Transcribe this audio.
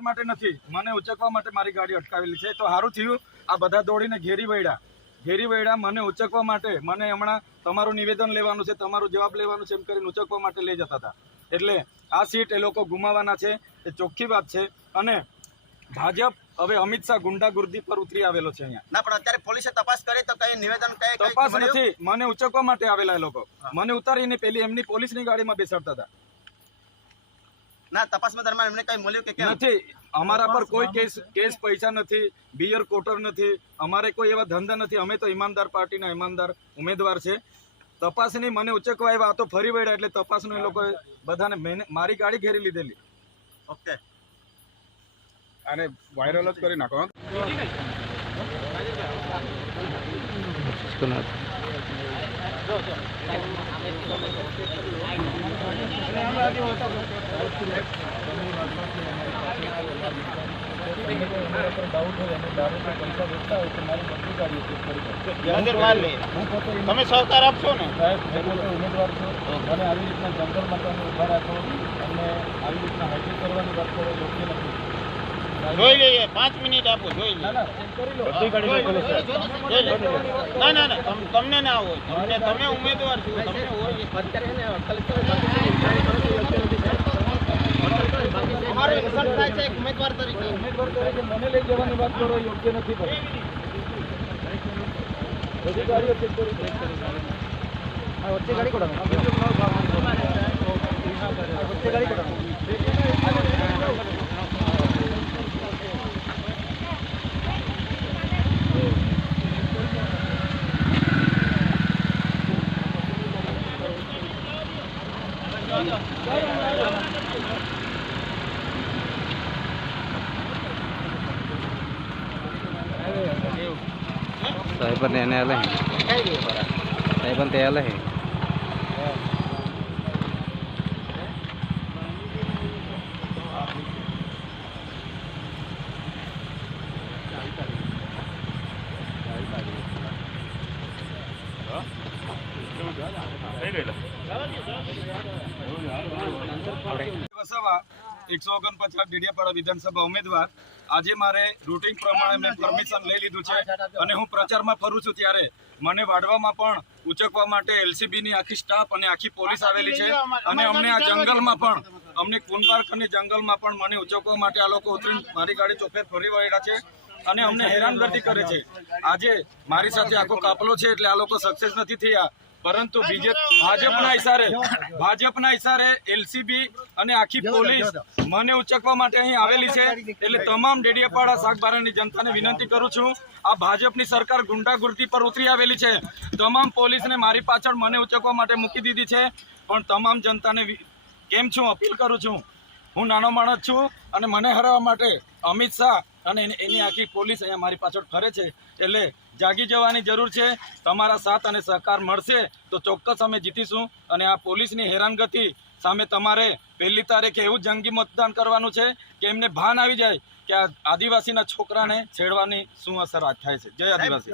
માટે નથી, મને ઉચકવા માટે મારી ગાડી અટકાવેલી છે. તો સારું થયું આ બધા દોડીને ઘેરી વળ્યા મને ઉચકવા માટે. મને હમણાં તમારું નિવેદન લેવાનું છે, તમારું જવાબ લેવાનું છે એમ કરીને ઉચકવા માટે લઈ જતા હતા. એટલે આ સીટ એ લોકો ગુમાવવાના છે, એ ચોખ્ખી વાત છે. અને ભાજપ હવે અમિત શાહ ગુંડાગર્દી પર ઉતરી આવેલો છે અહીંયા. ના, પણ અત્યારે પોલીસે તપાસ કરી તો કઈ નિવેદન તપાસ નથી, મને ઉચકવા માટે આવેલા એ લોકો. મને ઉતારીને પેલી એમની પોલીસની ગાડીમાં બેસાડતા હતા. ના, તપાસમાં દરમિયાન એમને કઈ મળ્યું કે નથી. અમારા પર કોઈ કેસ પૈસા નથી, બિયર કોટર નથી, અમારે કોઈ એવા ધંધા નથી. અમે તો ઈમાનદાર પાર્ટીના ઈમાનદાર ઉમેદવાર છે. તપાસની મને ઉચકવા આવ્યા તો ફરી વળ્યા એટલે તપાસનું એ લોકોએ બધાને મારી ગાડી ઘેરી લીધેલી. ઓકે, અરે વાયરલ જ કરી નાખો. તમે સહકાર આપશો ને? ઉમેદવાર છો અને આવી રીતના જંગલમાં તમે ઉભા રાખો અને આવી રીતના હાઈજેક કરવાની વાત કરો યોગ્ય નથી. જોઈ લઈએ, 5 મિનિટ આપો, જોઈ લઈએ. ના, તમને ના હોય, તમે ઉમેદવાર છો, તમને હોય. અમારો રિઝલ્ટ થાય છે ઉમેદવાર તરીકે મને લઈ જવાની વાત કરો યોગ્ય નથી. બધી ગાડીઓ ચેક કરી ગાડી કોણ साहेब ने आले हैं, साहेब ते आले हैं. વસાવા 149 ડેડિયાપાડા વિધાનસભા ઉમેદવાર. આજે મારે રૂટિન પ્રમાણે મેં પરમિશન લઈ લીધું છે અને હું પ્રચારમાં ફરું છું ત્યારે મને વાડવામાં પણ ઉચકવા માટે એલસીબીની આખી સ્ટાફ અને આખી પોલીસ આવેલી છે. અને અમને આ જંગલમાં પણ અમને કુનપાર્કની જંગલમાં પણ મને ઉચકવા માટે આ લોકો ઉતરીને મારી ગાડી ચોફેર ફરી વળ્યા છે અને અમને હેરાનગતિ કરે છે. આજે મારી સાથે આખો કાફલો છે એટલે આ લોકો સક્સેસ નથી થયા, પરંતુ ભાજપના ઇશારે એલસીબી અને આખી પોલીસ મને ઉચકવા માટે અહીં આવેલી છે. એટલે તમામ ડેડિયાપાડા શાકબારાની જનતાને વિનંતી કરું છું, આ ભાજપની સરકાર ગુંડાગર્દી પર ઉતરી આવેલી છે. તમામ પોલીસને મારી પાછળ મને ઉચકવા માટે મૂકી દીધી છે. પણ તમામ જનતાને કેમ છું અપીલ કરું છું, હું નાનો માણસ છું અને મને હરાવવા માટે અમિત શાહ અને એની આખી પોલીસ અહીંયા મારી પાછળ ફરે છે. એટલે જાગી જવાની જરૂર છે. તમારા સાથ અને સહકાર મળશે તો ચોક્કસ અમે જીતીશું. અને આ પોલીસની હેરાનગતિ સામે તમારે 1 તારીખે એવું જંગી મતદાન કરવાનું છે કે એમને ભાન આવી જાય કે આ આદિવાસીના છોકરાને છેડવાની શું અસર થાય છે. જય આદિવાસી.